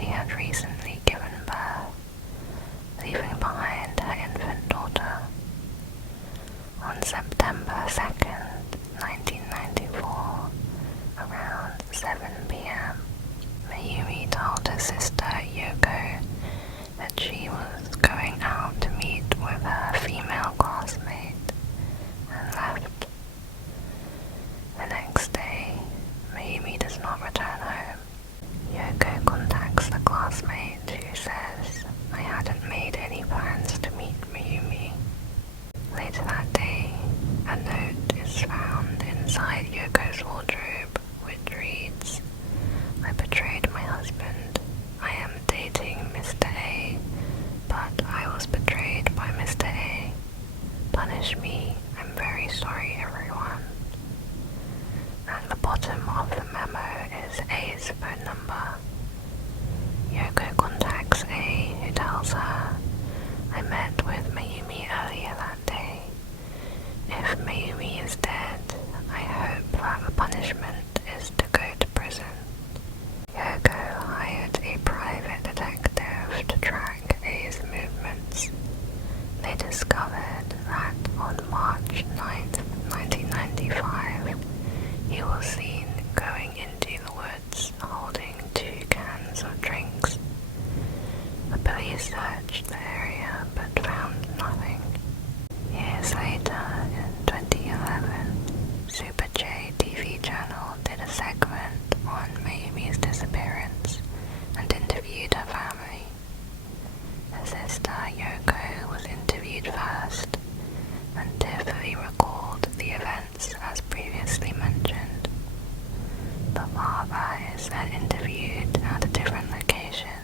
she had recently given birth, leaving behind her infant daughter. On September 2nd, 1994, around 7 p.m., Mayumi told her sister Yoko that she was going out to meet with her female classmate and left. The next day, Mayumi does not return home. Yoko contacts the classmate who says, "I hadn't made any plans to meet Mayumi." Later that day, a note is found inside Yoko's wardrobe which reads, "I betrayed my husband. I am dating Mr. A, but I was betrayed by Mr. A. Punish me. I'm very sorry, everyone." At the bottom of the memo is A's phone number. Yoko contacts A, who tells her, "I met with Mayumi earlier that day. If Mayumi is dead, I hope that the punishment is to go to prison." Yoko hired a private detective to track A's movements. They discovered that on March 9th, 1995, he was seen going into the woods holding 2 cans of drinks. The police searched the area but found nothing. Years later, in 2011, Super J TV channel did a segment on Mayumi's disappearance and interviewed her family. Her sister Yoko was interviewed first, and tearfully recalled the events as previously mentioned. The father is then interviewed at a different location.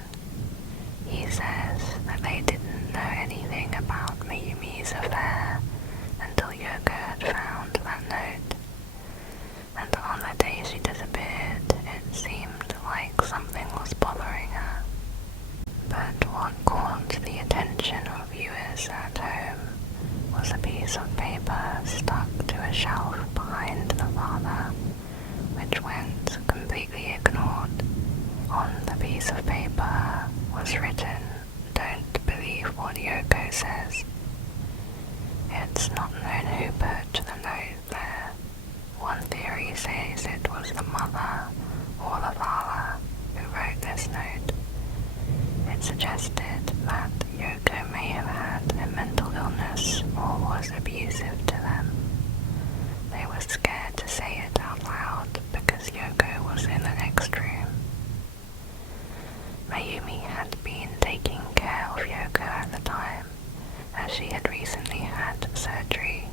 He says that they didn't know anything about Mayumi's affair until Yoko had found that note. And on the day she disappeared, it seemed like something was bothering her. But what caught the attention of viewers at home was a piece of paper stuck to a shelf behind the father, which went completely ignored. On the piece of paper was written, "Don't believe what Yoko says." It's not known who put the note there. One theory says it was the mother or the father who wrote this note. It suggested that Yoko may have had a mental illness or was abusive to them. They were scared to say it out loud because Yoko was in the next room. Mayumi had been taking care of Yoko at the time, as she had recently had surgery,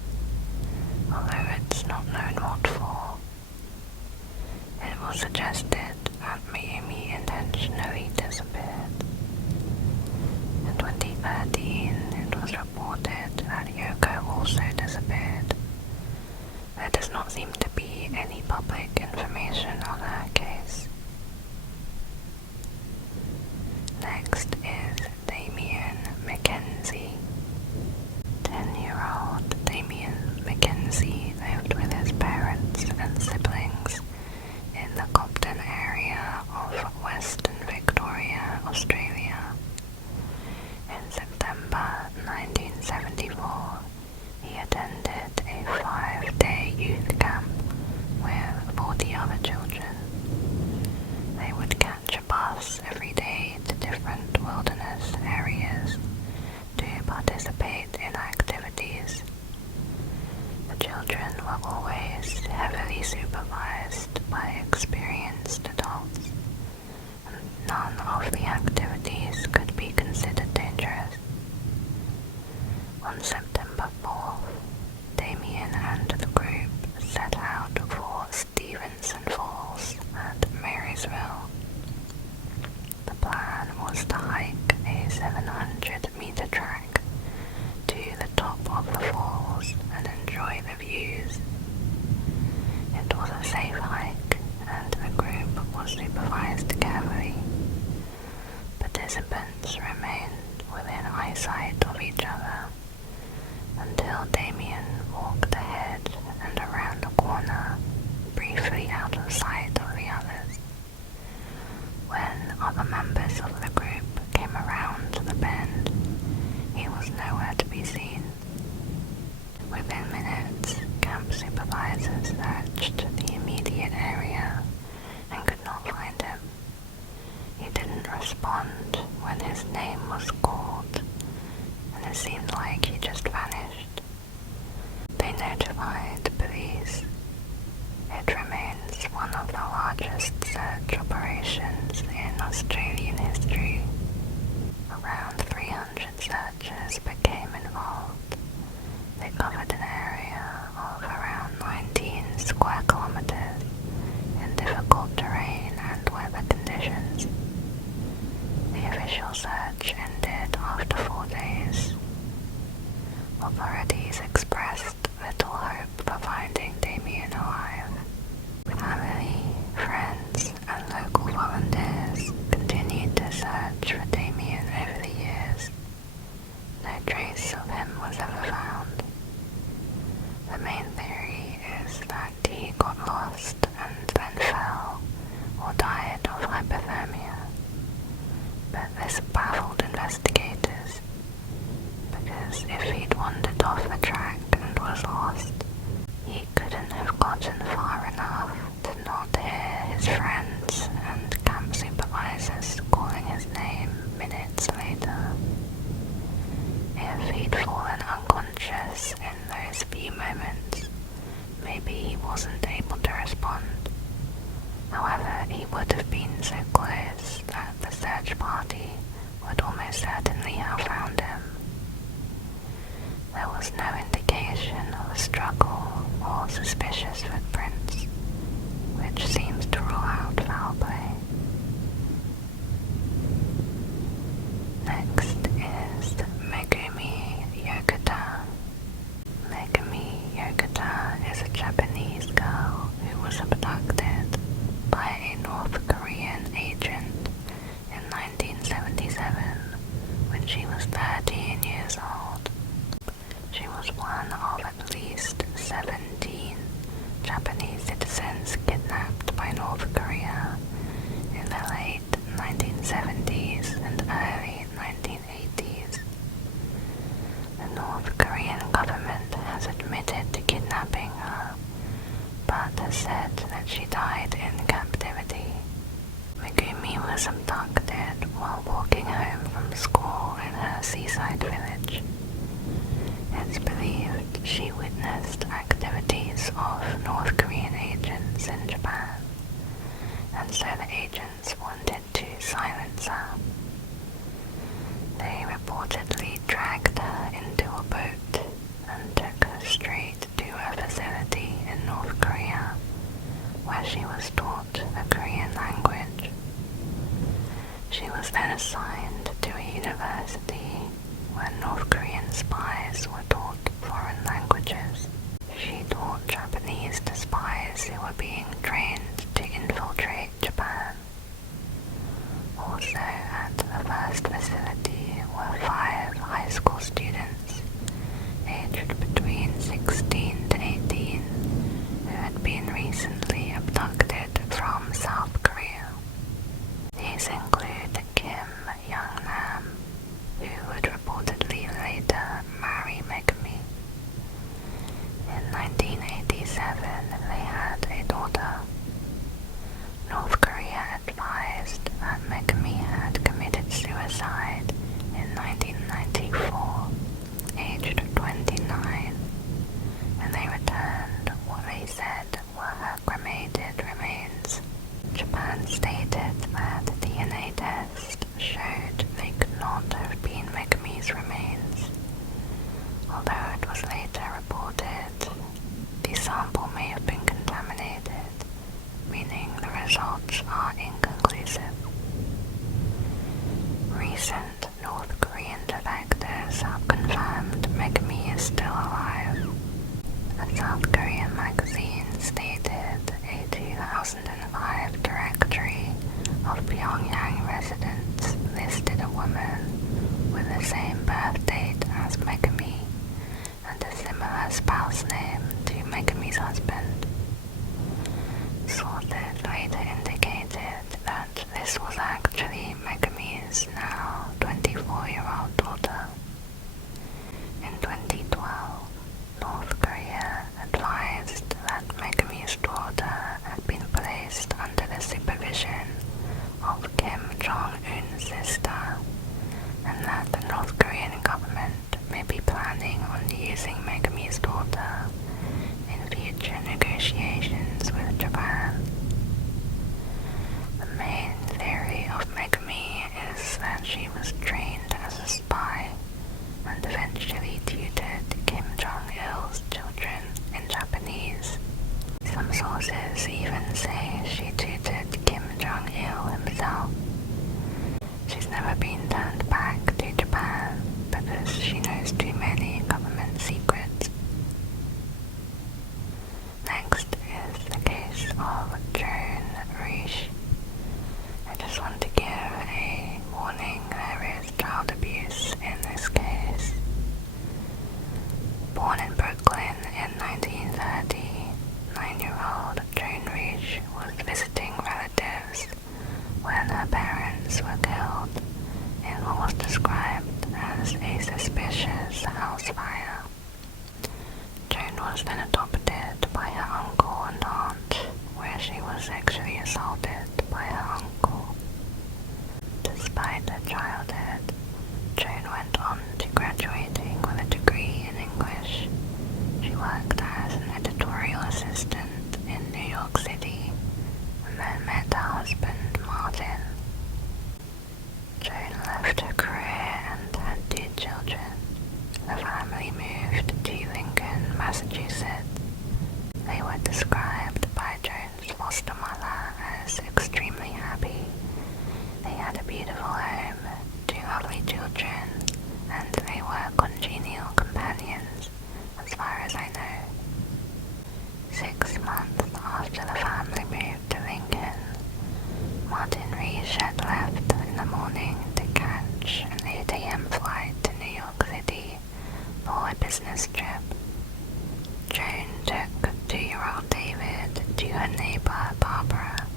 although it's not known what for. It was suggested that Mayumi intentionally disappeared. In 2013, it was reported that Yoko also disappeared. There does not seem to be any public information on her case. Next is Damian McKenzie. 10-year-old Damian McKenzie lived with his parents and siblings in the Cobden area of Western Victoria, Australia. In September 1974, he attended a 5-day youth camp with 40 other children. They would catch a bus every day to different wilderness areas to participate in activities. The children were always heavily supervised by experienced adults, and none of the activities could be considered dangerous. On September 4th, Damian and the group set out for Stevenson Falls at Marysville. The plan was to hike a 700-meter track to the top of the falls and enjoy the views. It was a safe hike, and the group was supervised carefully. Participants remained within eyesight of each other until Damian walked ahead and around a corner, briefly out of sight of the others. When other members respond when his name was called, and it seemed like he just vanished. They notified police. It remains one of the largest search operations in Australian history. Around 300 searchers became involved. They covered an area of around 19 square kilometers in difficult terrain and weather conditions. The official search ended after 4 days. Authorities expressed little hope for finding Damian alive. Family, friends, and local volunteers continued to search for Damian over the years. No trace of him was ever found. The main theory is that he got lost and then fell or died of hypothermia. But this baffled investigators, because if he'd wandered off the track and was lost, he couldn't have gotten far enough to not hear his friends and camp supervisors calling his name minutes later. If he'd fallen unconscious in those few moments, maybe he wasn't able to respond. However, he would have been so close that the search party would almost certainly have found him. There was no indication of a struggle or suspicious footprints, which seems to rule out foul play. Next is Megumi Yokota. Megumi Yokota is a Japanese girl who was abducted by a North Korean agent in 1977 when she was 13 years old. She was one of at least 17 Japanese citizens kidnapped by North Korea in the late 1970s and early 1980s. The North Korean government has admitted to kidnapping her, but has said that she died in captivity. Megumi was abducted while walking home from school in her seaside village. It's believed she witnessed activities of North Korean agents in Japan, and so the agents wanted to silence her. They reportedly dragged her into a boat and took her straight to a facility in North Korea, where she was taught the Korean language. She was then assigned to a university where North Korean spies were taught foreign languages. She taught Japanese to spies who were being trained to infiltrate Japan. Also at the first facility were 5 high school students, aged between 16 to 18, who had been recently abducted from South Korea. These include Kim Young-nam, who would reportedly later marry Megumi. In 1987, they had a daughter. North Korea advised that Megumi had committed suicide in 1994, aged 29, and they returned what they said were her cremated remains. Japan stated that the DNA test showed they could not have been Megumi's remains. Although it was later reported the sample may have been contaminated, meaning the results are inconclusive. Recent North Korean defectors have confirmed Megumi is still alive. A South Korean magazine stated a 2005 directory of Pyongyang residents listed a woman with the same birth date as Megumi and a similar spouse name to Megumi's husband. Sources later indicated that this was actually Megumi's now the North Korean government may be planning on using Megumi's daughter in future negotiations with Japan. The main theory of Megumi is that she was trained as a spy and eventually tutored Kim Jong-il's children in Japanese. Some sources even say she tutored Kim Jong-il himself. She's never been turned back to Japan because she knows too many government secrets. Next is the case of Joan Risch. I just want to give a warning, there is child abuse in this case. Born in Brooklyn in 1930, 9-year-old Joan Risch was visiting relatives when her parents were killed in what was described as a suspicious house fire. Joan was then adopted by her uncle and aunt, where she was sexually assaulted by her uncle. Despite her childhood, Joan went on to graduating with a degree in English. She worked as an editorial assistant in New York City and then met her husband Martin. Joan left her career and had 2 children. The family moved to Lincoln, Massachusetts. They were described by Joan's foster mother as extremely happy. They had a beautiful home, 2 lovely children, and they were congenial companions, as far as I know. 6 months after the family moved to Lincoln, Martin Risch had left in the morning to catch an 8 a.m. flight to New York City for a business trip. Joan took 2-year-old David to her neighbor Barbara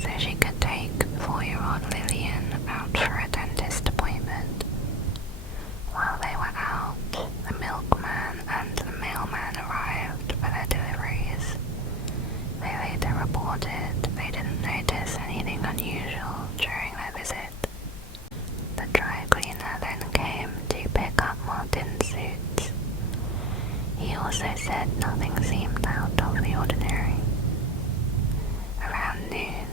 so she could take 4-year-old Lillian out for a dentist appointment. While they were out, the milkman and the mailman arrived for their deliveries. They later reported they didn't notice anything unusual during their visit. The dry cleaner then came to pick up Martin's suits. He also said nothing seemed out of the ordinary. Around noon,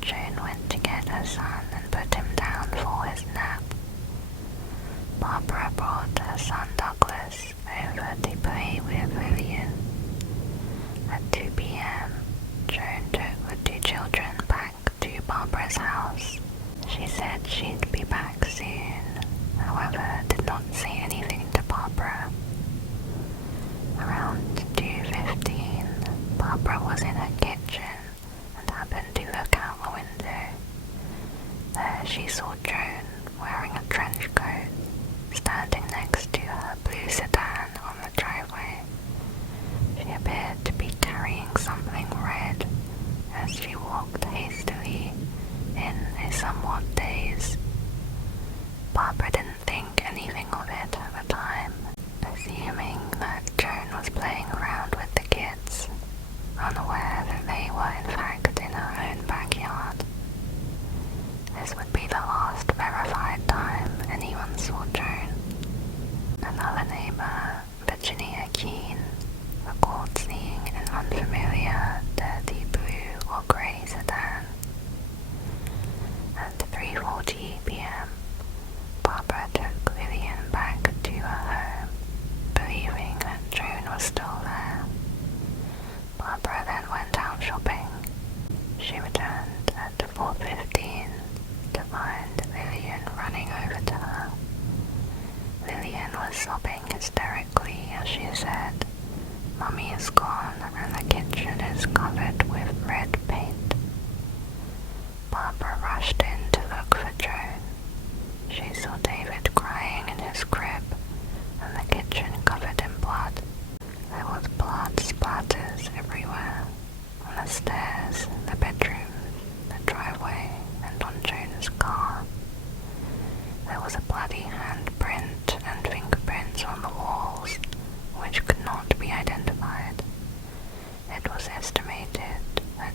Joan went to get her son and put him down for his nap. Barbara brought her son Douglas over to play with Lillian. At 2 p.m., Joan took the 2 children back to Barbara's house. She said she'd be back soon, however did not say anything to Barbara. Around 2:15, Barbara was in her kitchen and happened to look out the window. There she saw Joan wearing a trench coat, standing next to her blue sedan on the driveway. She appeared to be carrying something red as she walked hastily in a somewhat daze. Barbara didn't think anything of it at the time, assuming that Joan was playing around with the kids, unaware that they were in fact in her own backyard. This would be the last verified time anyone saw Joan. Another neighbor, Virginia Keene, recalled seeing an unfamiliar dirty blue or grey sedan. At 3:40 p.m., Barbara took Lillian back to her home, believing that Joan was still there. Barbara then went out shopping. She returned at 4:15 to find Lillian running over to her. Lillian was sobbing hysterically as she said, "Mummy is gone and the kitchen is covered with red paint." Barbara rushed in to look for Joan. She saw David crying in his crib and the kitchen covered in blood. There was blood splatters everywhere, on the stairs, the bedrooms, the driveway, and on Joan's car. There was a bloody handprint and fingerprints on the walls, which could not be identified. It was estimated that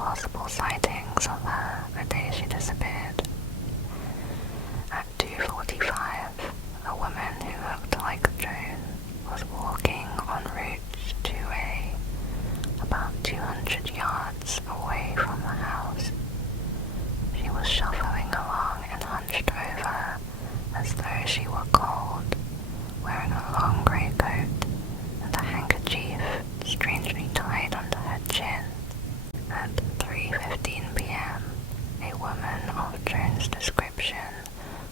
possible sightings of her the day she disappeared. At 2:45, a woman who looked like Joan was walking en route to about 200 yards away from the house. She was shuffling along and hunched over as though she were cold, wearing a long grey coat and a handkerchief strangely tied under her chin. At 3:15 p.m., a woman of Joan's description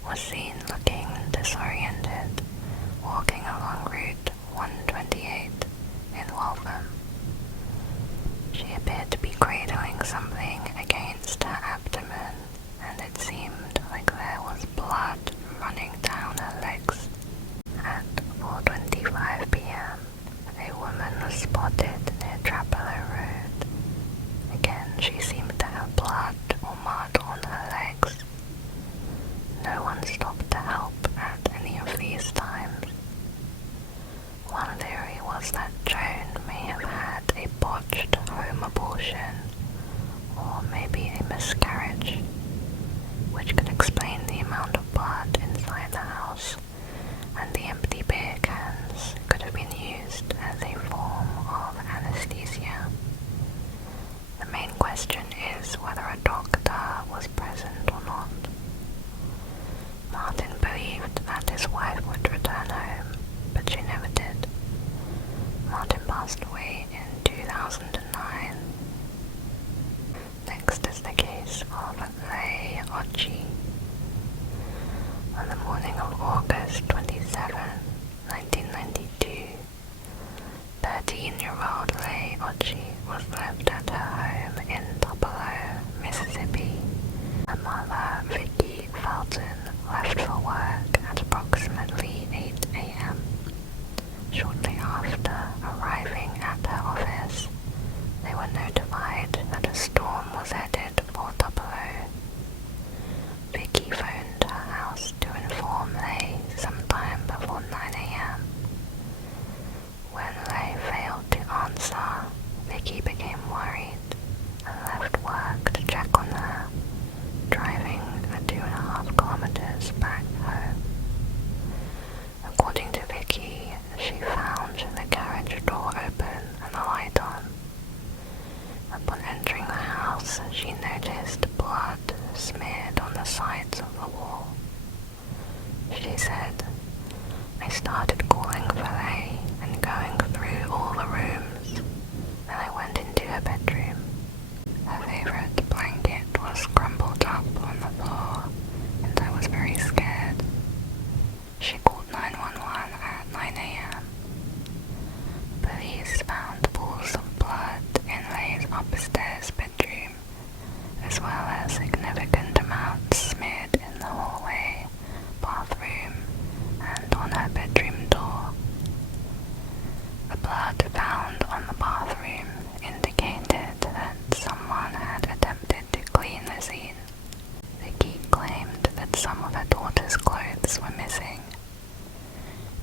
was seen looking disoriented, walking along Route 128 in Waltham. She appeared to be cradling something against her abdomen, and it seemed like there was blood running down her legs. At 4:25 p.m., a woman was spotted near Trapelo Road. Again, she seemed to have blood or mud on her legs. No one stopped to help at any of these times. One theory was that Joan may have had a botched home abortion, or maybe a miscarriage, which could explain the amount of blood inside the house, and the empty beer cans could have been used as a form of anesthesia. The main question is whether a doctor was present or not. Martin believed that his wife would return home, but she never did. Martin passed away in 2009. Next is the case of Leigh Occhi. On the morning of August 27, 1992, 13-year-old Leigh Occhi was left at her home in Tupelo, Mississippi. Her mother, Vicki Felton, left for work at approximately 8 a.m. Shortly after arriving at her office, they were notified that a storm was headed for Tupelo. Vicki phoned her house to inform Leigh sometime before 9 a.m. When Leigh failed to answer, Vicki became worried and left work to check on her, driving the 2.5 kilometers back home. According to Vicki, she found the garage door open and the light on. Upon entering the house, she noticed blood smeared on the sides of the wall. She said, "I started calling for Leigh and going through all the rooms. Then I went into her bedroom. Her favorite blanket was crumpled up on the floor, and I was very scared." She called 911 at 9 a.m. Police found pools of blood in Leigh's upstairs bedroom, as well as significant amounts smeared in the hallway, bathroom, and on her bedroom door. The blood found on the bathroom indicated that someone had attempted to clean the scene. Vicki claimed that some of her daughter's clothes were missing.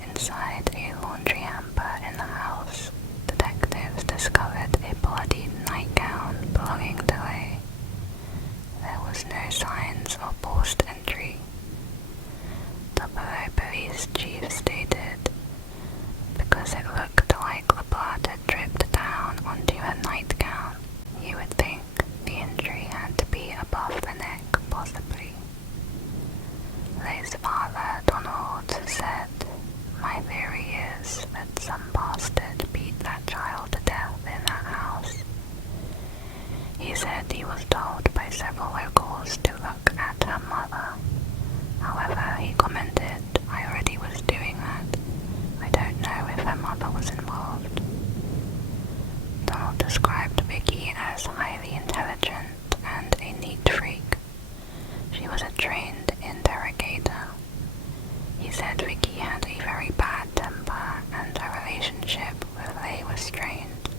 Inside a laundry hamper in the house, detectives discovered a bloodied nightgown belonging to Leigh. There was no signs of forced entry. Tupelo Police Chief stated, "Because it looked like the blood had dripped down onto her nightgown, you would think the injury had to be above the neck, possibly." Leigh's father, Donald, said, "My theory is that some bastard beat that child to death in that house." He said he was told by several locals to look at her mother. However, he commented, "I already was doing that. I don't know if her mother was involved." Donald described Vicki as highly intelligent and a neat freak. She was a trained interrogator. He said Vicki had a very bad temper and her relationship with Leigh was strained.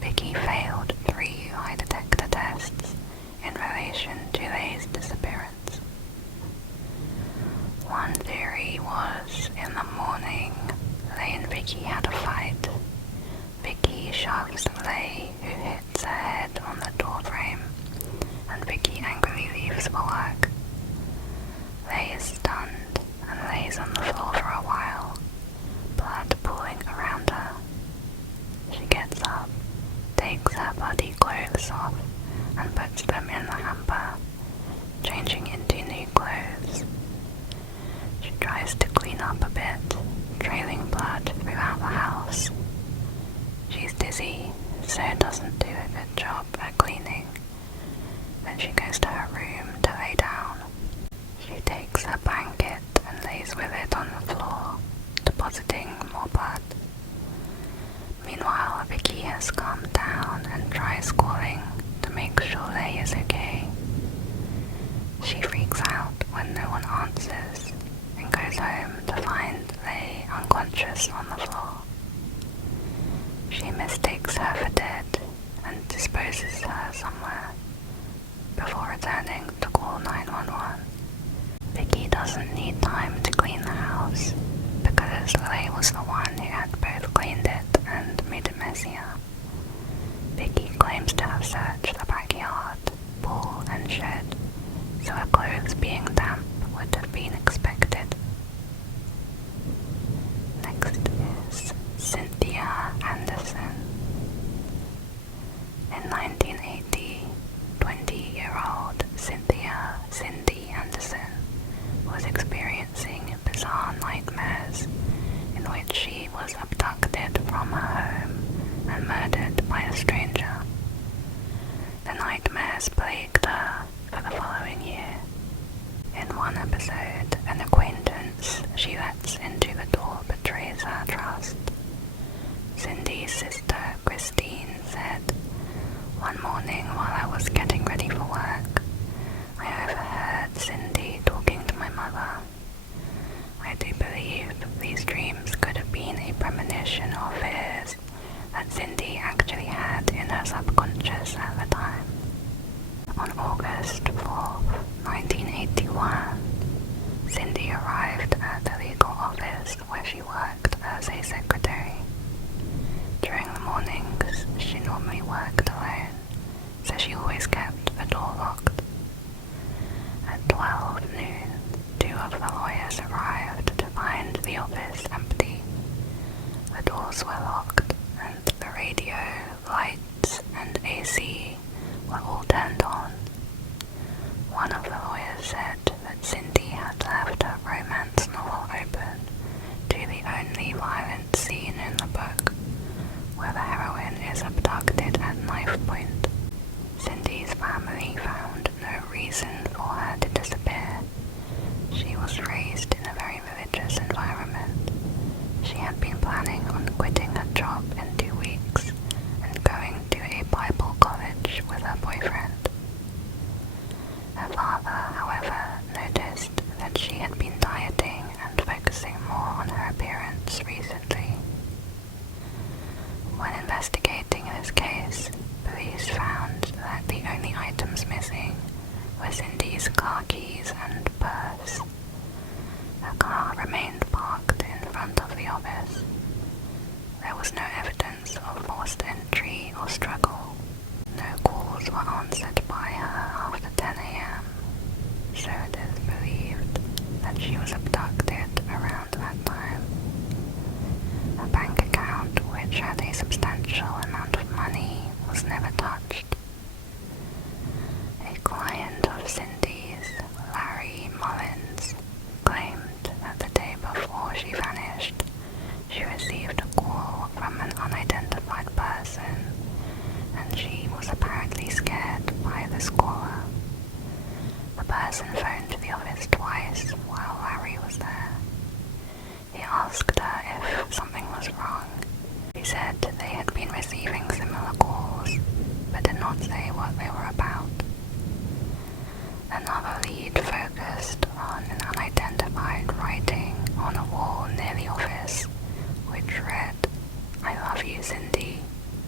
Vicki failed 3 lie detector tests in relation to Leigh's disappearance. One theory was, in the morning, Leigh and Vicki had a fight. Vicki shoves Leigh, who hits her a good job at cleaning. Then she goes to her room to lay down. She takes her blanket and lays with it on the floor, depositing more blood. Meanwhile, Vicky has calmed down and tries calling to make sure Leigh is okay. She freaks out when no one answers and goes home to find Leigh unconscious on the floor. She mistakes her for dead and disposes her somewhere before returning to call 911. Vicky doesn't need time to clean the house because Leigh was the one who had both cleaned it and made it messier. Vicky claims to have searched the backyard, pool and shed, so her clothes being damp would have been expected. Next is Cynthia Anderson. In 1980, 20-year-old Cynthia Cindy Anderson was experiencing bizarre nightmares in which she was abducted from her home and murdered by a stranger. The nightmares plagued her for the following year. In one episode, an acquaintance she lets into the door betrays her trust. Cindy's sister Christine said, "One morning while I was getting ready for work, I overheard Cindy talking to my mother. I do believe these dreams could have been a premonition or fears that Cindy actually had in her subconscious at the time." On August 4, 1981, Cindy arrived at the legal office where she worked as a secretary. During the mornings, she normally worked alone, so she always kept the door locked. At 12 noon, 2 of the lawyers arrived to find the office empty. The doors were locked, and the radio, lights, and AC were all turned on. One of the lawyers said that Cindy had left her romance novel open to the only violent scene in the book, where the heroine is abducted at knife point. Cindy's family found no reason for her to disappear. She was raised in a very religious environment. She had been planning on quitting her job in 2 weeks and going to a Bible college with her boyfriend. Her father, however, noticed that she had been dieting and focusing more on her appearance recently. When investigating this case, police found that the only items missing were Cindy's car keys and purse. Her car remained parked in front of the office. There was no evidence of forced entry or struggle. No calls were answered by her after 10 a.m., so it is believed that she was abducted around that time. Her bank account, which had a substantial amount of money, was never touched. A client of Cindy's, Larry Mullins, claimed that the day before she vanished, she received a call from an unidentified person, and she was apparently scared by this caller. The person phoned the office twice while Larry was there. He asked her if something was wrong. She said they had been receiving similar calls, but did not say what they were about. Another lead focused on an unidentified writing on a wall near the office, which read, "I love you, Cindy,"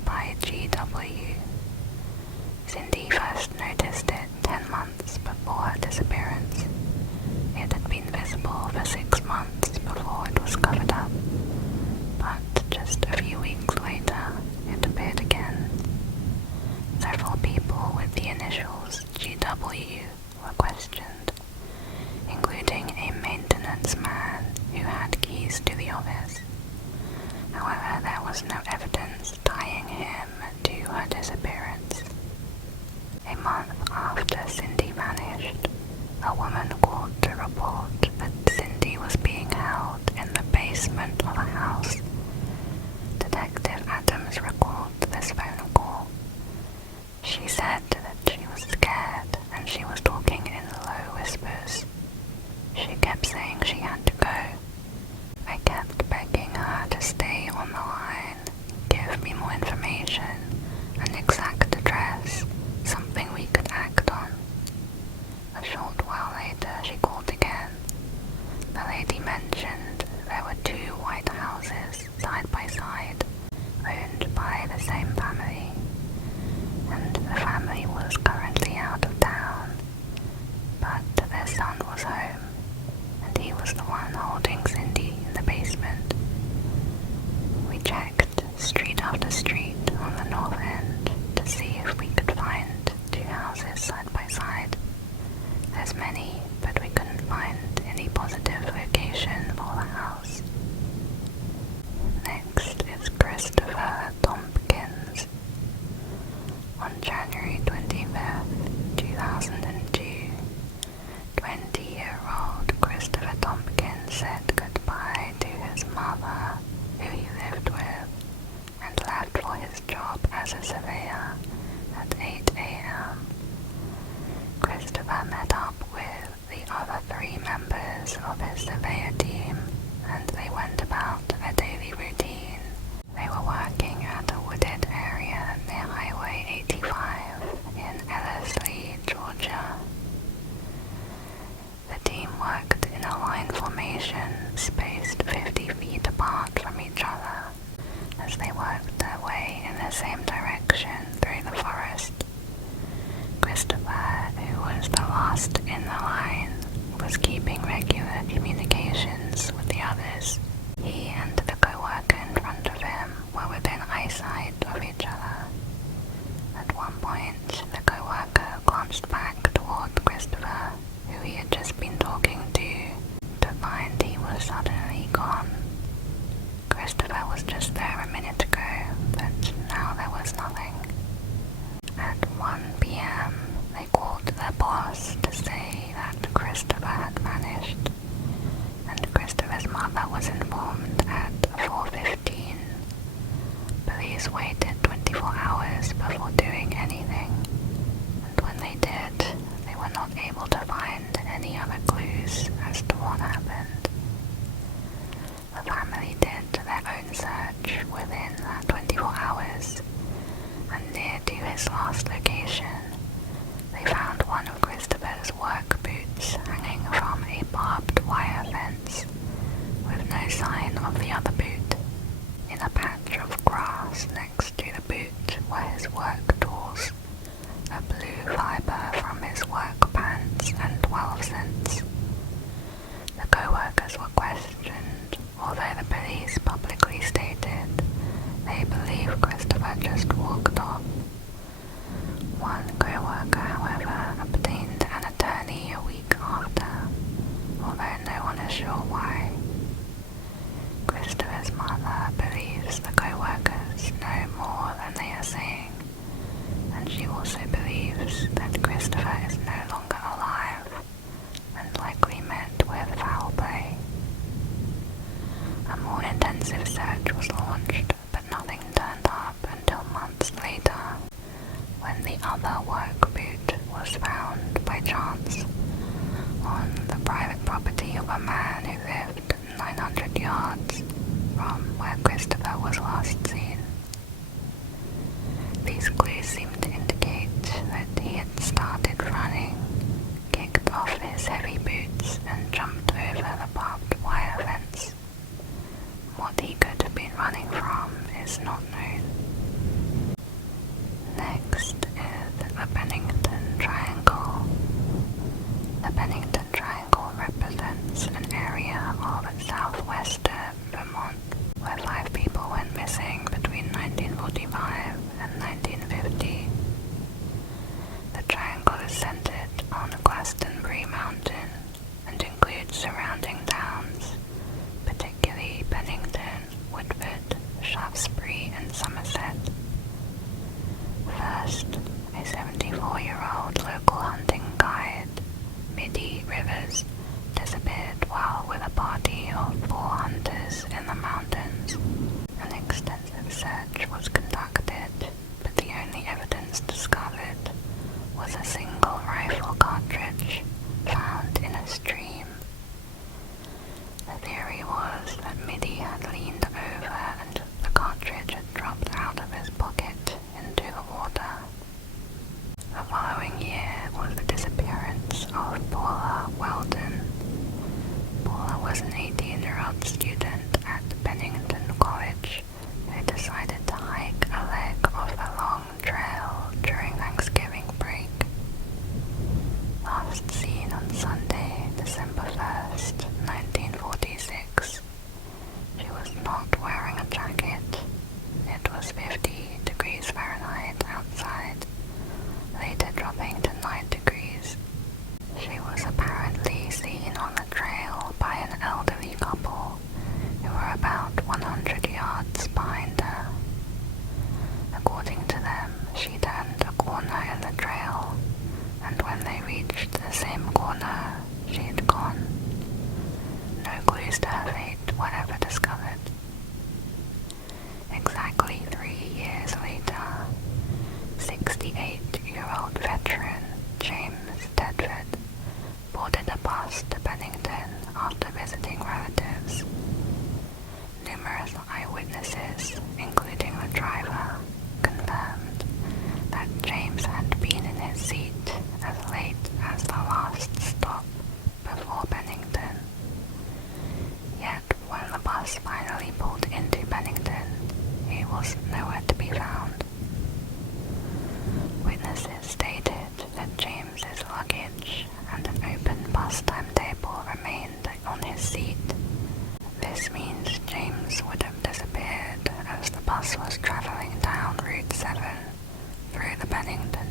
by G.W. Cindy first noticed it 10 months before her disappearance. It had been visible for 6 months before it was covered up, but just a few weeks later, it appeared again. Several people with the initials G.W. were questioned, including a maintenance man who had keys to the office. However, there was no evidence tying him to her disappearance. A month after Cindy vanished, a woman called to report that Cindy was being held in the basement She said that she was scared and she was talking in low whispers. She kept saying she had to go. I kept begging her to stay on the line, give me more information, an exact address, something we could act on. A short while later she called again. The lady mentioned there were 2 white houses side by side, owned by the same family, and the family was currently out of town, but their son was home, and he was the one holding Cindy in the basement. We checked street after street on the north end to see if we could find 2 houses side by side. There's many, but we couldn't find any positive location for the house. Next is Christopher Thompkins. On January 25th, 2002, 20-year-old Christopher Thompkins said goodbye to his mother, who he lived with, and left for his job as a surveyor at 8 a.m. Christopher met up with the other 3 members of his surveyor team, and they went about their daily routine. They were working at a wooded area near Highway 85 in Ellerslie, Georgia. The team worked in a line formation spaced 50 feet apart from each other as they worked their way in the same direction through the forest. Christopher, who was the last in the line, was keeping regular communications with the others. He and the co-worker in front of him were within eyesight of each other. At one point, the co-worker glanced back toward Christopher, who he had just been talking to find he was suddenly gone. Christopher was just there a minute ago, but now there was nothing. At 1 p.m., they called their boss to say that Christopher had vanished, and Christopher's mother was informed at 4:15. Police waited 24 hours before doing anything, and when they did, they were not able to find any other clues as to what happened. The family did their own search within that 24 hours, and near to his last location, they found one of Christopher's work boots hanging from a barbed wire fence, with no sign of the other boot. In a patch of grass next to the boot were his work tools, a blue fibre from his work pants, and 12 cents. The co-workers were questioned, although the police publicly stated they believe Christopher just walked off. One co-worker, however, obtained an attorney a week after, although no one is sure why. Christopher's mother believes the co-workers know more than they are saying, and she also believes that Christopher is no longer alive and likely met with foul play. A more intensive search was launched, but nothing turned up until months later, when the other work boot was found by chance on the private property of a man who lived 900 yards from where Christopher was last seen. These clues seemed to indicate that he had started running, kicked off his heavy boots, and jumped over the barbed wire fence. What he could have been running from is not known. Next is the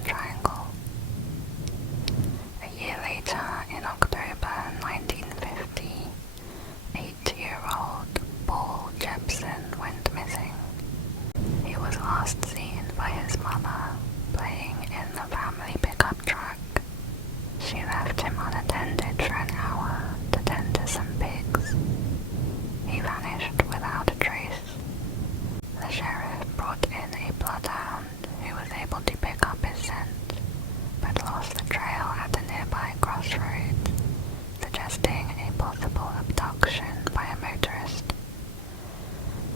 Triangle. A year later, in October 1950, 8-year-old Paul Jepson went missing. He was last seen by his mother playing in the family pickup truck. She left him unattended for an hour to tend to some pigs. He vanished without a trace. The sheriff brought in a bloodhound who was able to pick up his scent, but lost the trail at a nearby crossroads, suggesting a possible abduction by a motorist.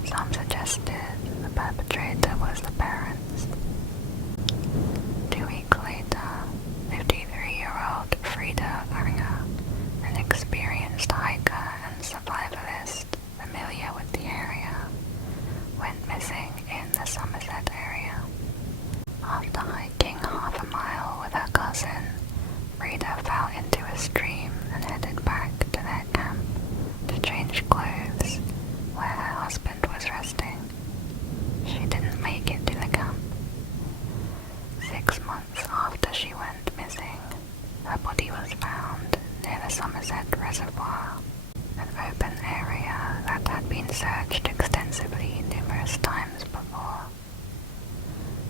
Some suggested the perpetrator was the parents. 2 weeks later, 53-year-old Frida Langer, an experienced hiker and survivalist familiar with the area, went missing in the Somerset area. After hiking half a mile with her cousin, Frida fell into a stream and headed back to their camp to change clothes where her husband was resting. She didn't make it to the camp. 6 months after she went missing, her body was found near the Somerset Reservoir, an open area that had been searched extensively numerous times before.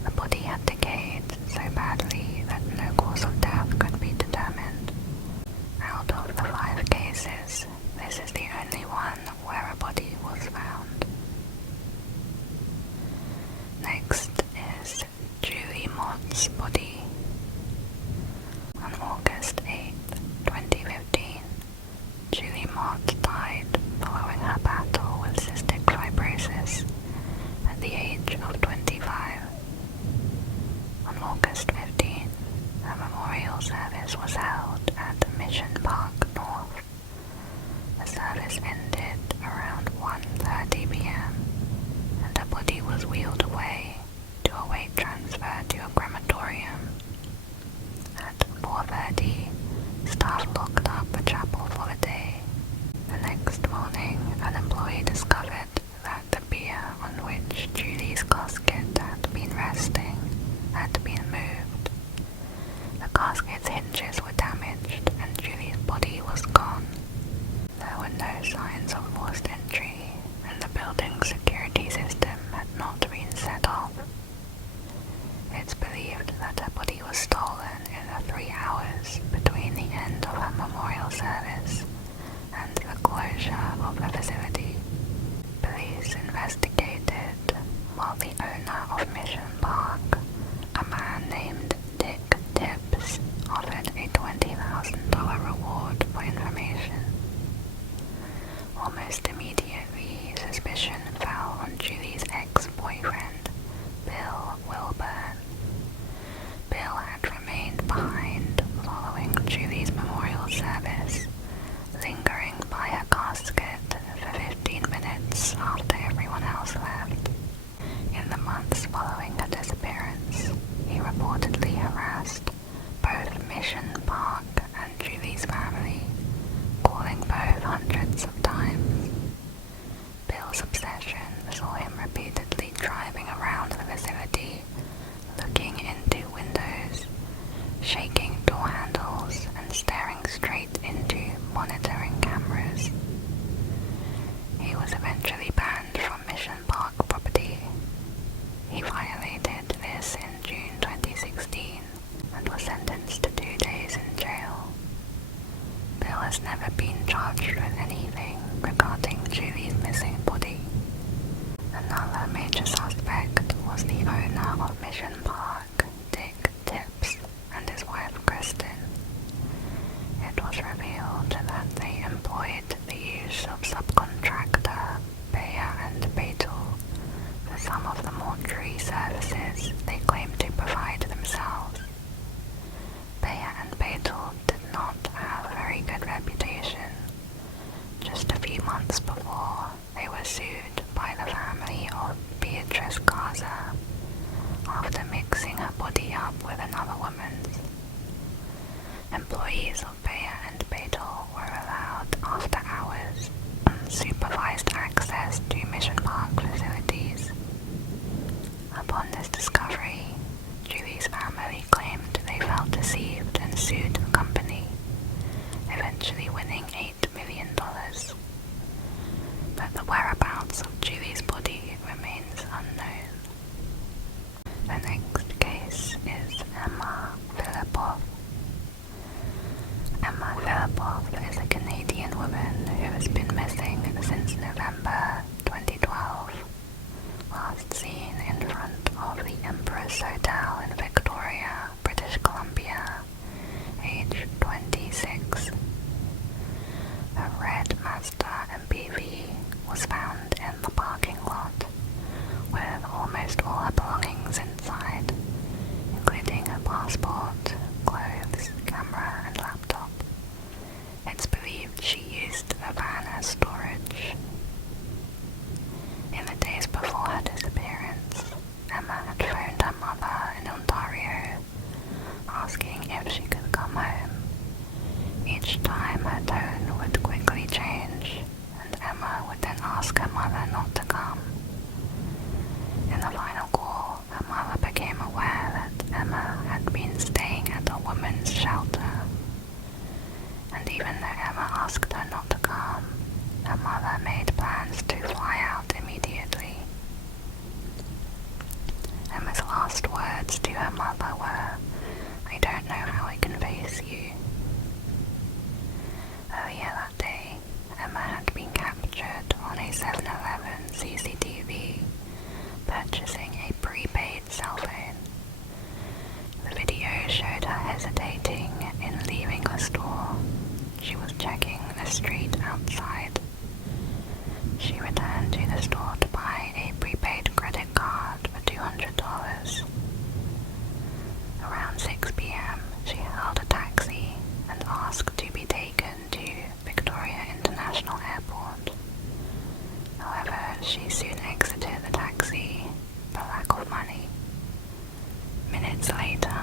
The body had decayed so badly that no cause of death could be determined. Out of the 5 cases, this is the only one where a body was found. Next is Julie Mott's body. On August 8, 2015, Julie Mott died following her battle with cystic fibrosis at the age of 25. On August 15, a memorial service was held at Mission Park North. The service ended around 1:30 p.m. and her body was wheeled away to await transfer to a crematorium. At 4:30, staff locked up the chapel for the day. The next morning, an employee discovered that the bier on which Julie's casket had been resting had been moved. The casket's hinges were damaged and Julie's body was gone. There were no signs of forced entry, and the building's security system had not been set off. It's believed that her body was stolen in the 3 hours between the end of her memorial service and the closure of the facility. Police investigated while the owner of Mission Park, a man named Dick Tips, offered a $20,000 reward for information. Almost immediately, suspicion fell on Julie's ex-boyfriend, Bill Wilburn. Bill had remained behind following Julie's memorial service, lingering by her casket for 15 minutes after everyone else left. In the months following her disappearance, he reportedly harassed both Mission Park and Julie's family, calling both hundreds of times. Bill's obsession saw him repeatedly driving around the facility, looking into windows, shaking door handles, and staring straight into monitoring cameras. He was eventually banned from Mission Park property. He violated this in June 2016 and was sentenced to 2 days in jail. Bill has never been charged with anything regarding Julie's missing body. Another major suspect was the owner of Mission Park, Dick Tips, and his wife Kristen. It was revealed that they employed the use of subcontractor Bayer and Beitel for some of the mortuary services they claimed to provide themselves. Bayer and Beitel did not have a very good reputation. Just a few months before, they were sued by the family of Beatrice 𝐻𝐲𝐶 after mixing her body up with another woman's. Employees of Bayer and Beitel were allowed after hours unsupervised access to Mission Park facilities. Upon this discovery, Julie's family claimed passport, clothes, camera, and laptop. It's believed she used the van as storage. In the days before her disappearance, Emma had phoned her mother in Ontario, asking if she could come home. Each time her tone would quickly change, and Emma would then ask her mother not to come. In the final call, her mother became aware that Emma had been staying at a woman's shelter. And even though Emma asked her not to come, her mother made plans to fly out immediately. Emma's last words to her mother were, "I don't know how I can face you." Earlier that day, Emma had been captured on a 7-Eleven CCTV purchasing a prepaid cell phone. The video showed her hesitating in leaving the store. She was checking the street outside. She returned to the store to buy a prepaid credit card for $200. Around 6 p.m., she hailed a taxi and asked to be taken to Victoria International Airport. However, she soon exited the taxi for lack of money. Minutes later,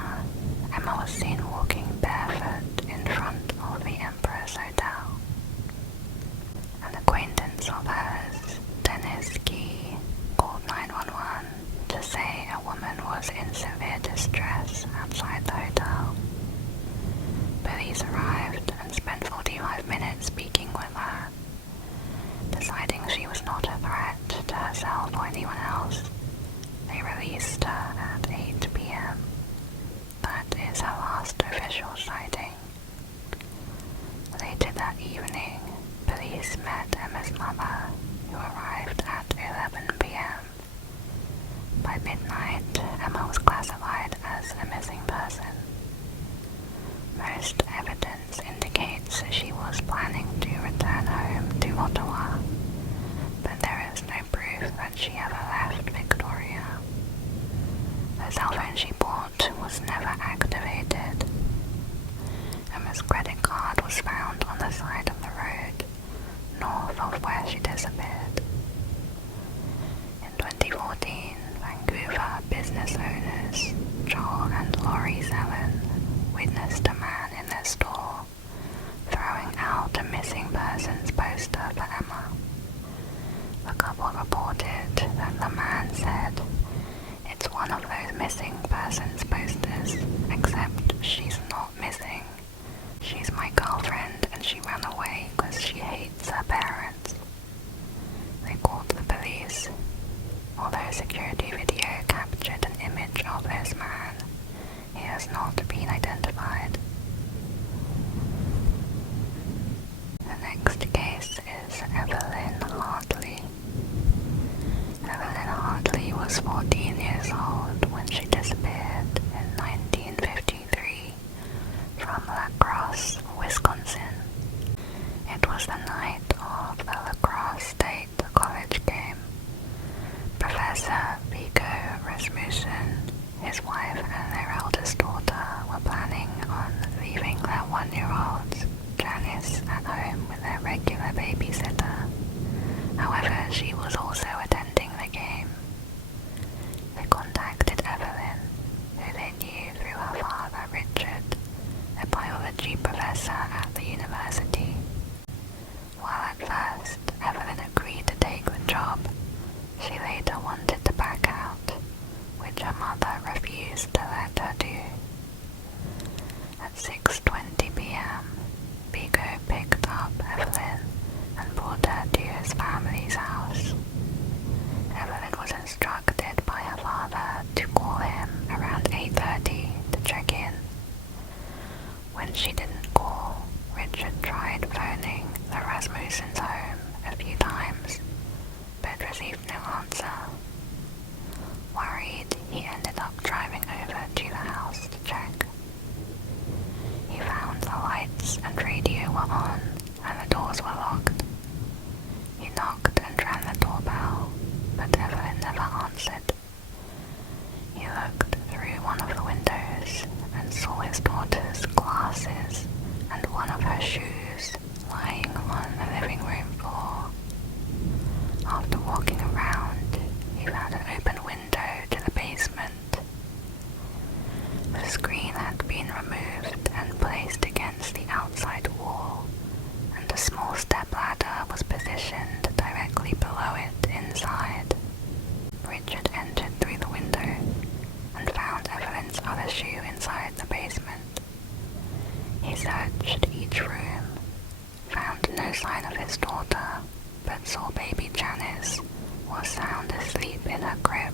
Emma was seen walking barefoot in front of the Empress Hotel. An acquaintance of hers, Dennis Key, called 911 to say a woman was in severe distress outside the hotel. Police arrived and spent 45 minutes speaking with her. Deciding she was not a threat to herself or anyone else, they released her at 8 p.m. That is her last official sighting. Later that evening, police met Emma's mother, who arrived at 11 p.m. By midnight, Emma was classified as a missing person. Most evidence indicates she was planning to return home to Ottawa, but there is no proof that she ever left Victoria. The cell phone she bought was never activated. Emma's credit card was found on the side of the road, north of where she disappeared. In 2014, Vancouver business owners Joel and Laureen Rahn witnessed a man in their store throwing out a missing persons poster for Emma. The couple reported that the man said, "It's one of those missing persons posters, except she's not missing. She's my girlfriend and she ran away because she hates her parents." They called the police. Although security video captured an image of this man, he has not been identified. The next case is Evelyn Hartley. Evelyn Hartley was 14 years old when she disappeared in 1953 from La Crosse, Wisconsin. It was the night of the La Crosse State College game. Professor Viggo Rasmussen, his wife and their eldest daughter were planning on leaving their 1-year-old Janice at home with their regular babysitter. However, she was also attending the game. They contacted Evelyn, who they knew through her father Richard, a biology professor at the university. While at first Evelyn agreed to take the job, she later wanted to back out, which her mother refused to let her do. At 6:20 p.m., Viggo picked up Evelyn and brought her to his family's house. Evelyn was instructed by her father to call him around 8:30 to check in. When she didn't call, Richard tried phoning the Rasmussens' home a few times, but received no answer. Worried, he ended up driving over to the house to check. He found the lights and radio were on and the doors were locked. He knocked and rang the doorbell, but Evelyn never answered. He looked through one of the windows each room, found no sign of his daughter, but saw baby Janice was sound asleep in her crib.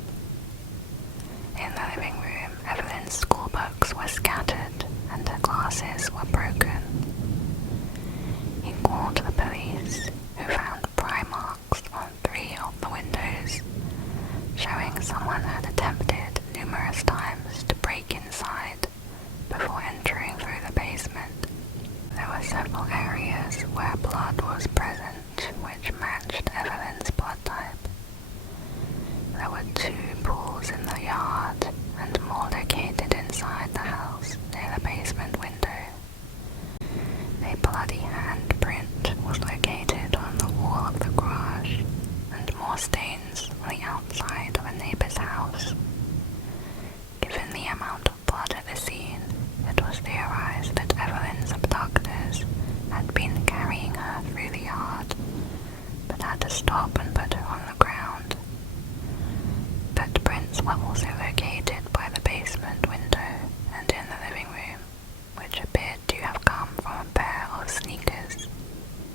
In the living room, Evelyn's school books were scattered and her glasses were broken. He called the police, who found pry marks on 3 of the windows, showing someone had attempted numerous times to break inside before entering through the basement. There were several areas where blood was present which matched Evelyn's blood type. There were 2 pools in the yard and more located inside the house near the basement window. A bloody handprint was located on the wall of the garage, and more stains on the outside of a neighbor's house. Given the amount of blood at the scene, it was theorized that Evelyn's abductors had been carrying her through the yard, but had to stop and put her on the ground. Footprints were also located by the basement window and in the living room, which appeared to have come from a pair of sneakers.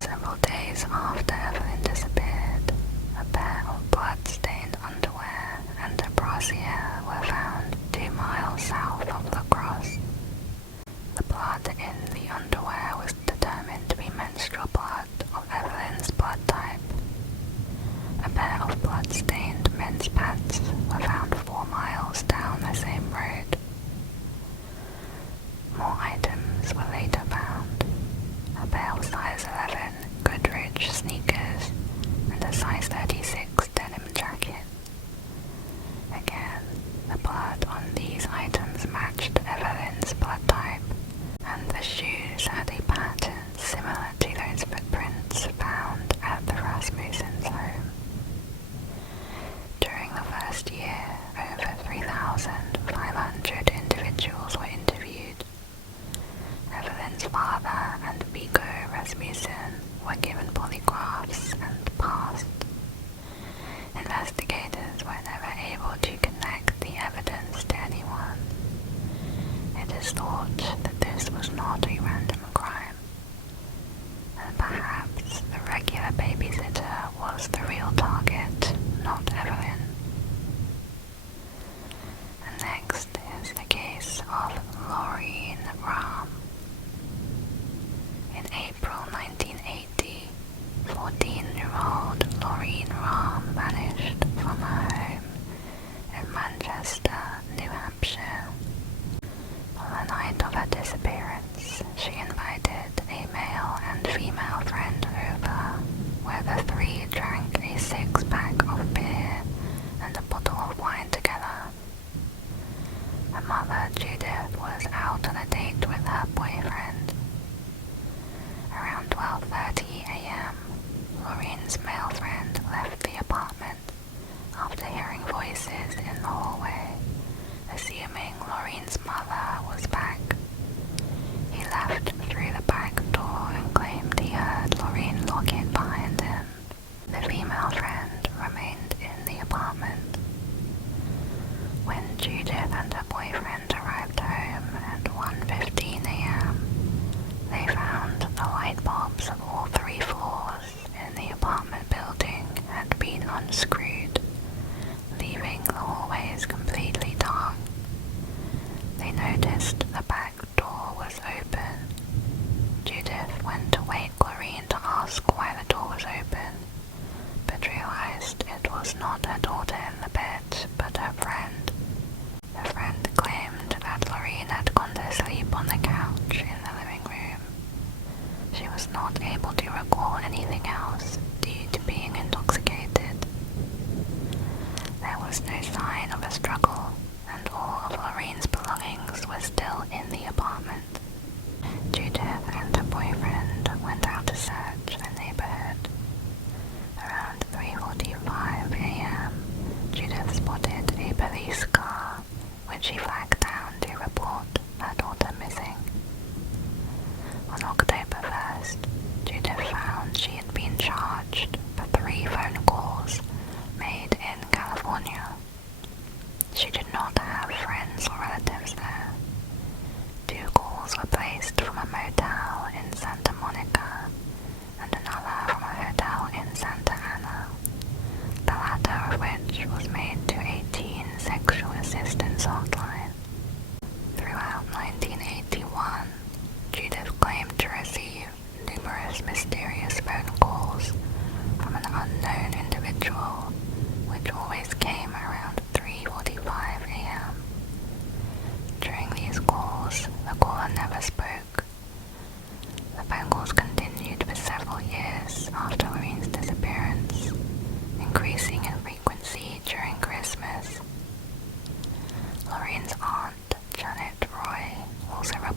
Several days after Evelyn disappeared, a pair of blood-stained underwear and a brassiere were found 2 miles south of La Crosse. The blood in the underwear was determined to be menstrual blood of Evelyn's blood type. A pair of blood-stained men's pants were found 4 miles down the same road. More items were later found. A pair of size 11 Goodrich sneakers and a size 36 denim jacket. Again, the blood on these items matched Evelyn's blood type, and the shoes had a pattern similar to those footprints found at the Rasmussen's home. During the first year, over 3,500 individuals were interviewed. Evelyn's father and Viggo Rasmussen were given polygraphs and passed. Investigators were never able to connect the evidence to anyone. It is thought that this was not a random crime, and perhaps the regular babysitter was the real target, not Evelyn. And next is the case of Laureen Rahn. In April 1980, 14-year-old Laureen Rahn vanished from her home in Manchester, New Hampshire. On the night of her disappearance, she invited a male and female friend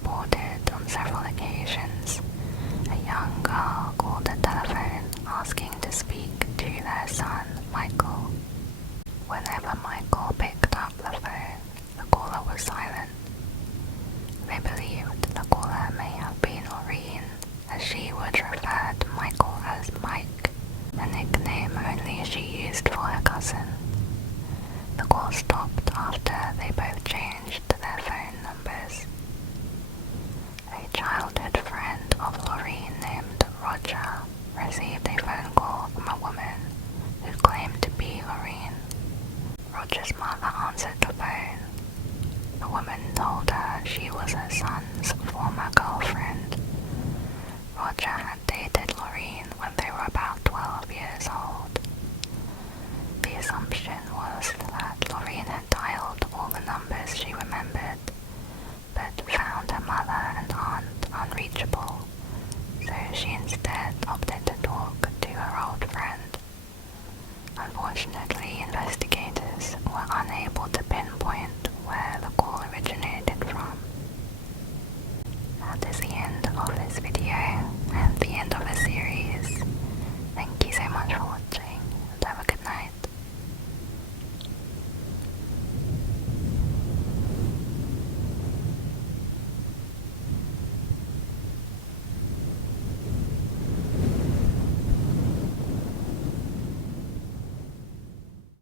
reported on several occasions a young girl called the telephone asking to speak to their son, Michael. Whenever Michael picked up the phone, the caller was silent. They believed the caller may have been Laureen, as she would refer to Michael as Mike, a nickname only she used for her cousin. The call stopped after they both changed their phone numbers. A childhood friend of Laureen named Roger received a phone call from a woman who claimed to be Laureen. Roger's mother answered the phone. The woman told her she was her son's former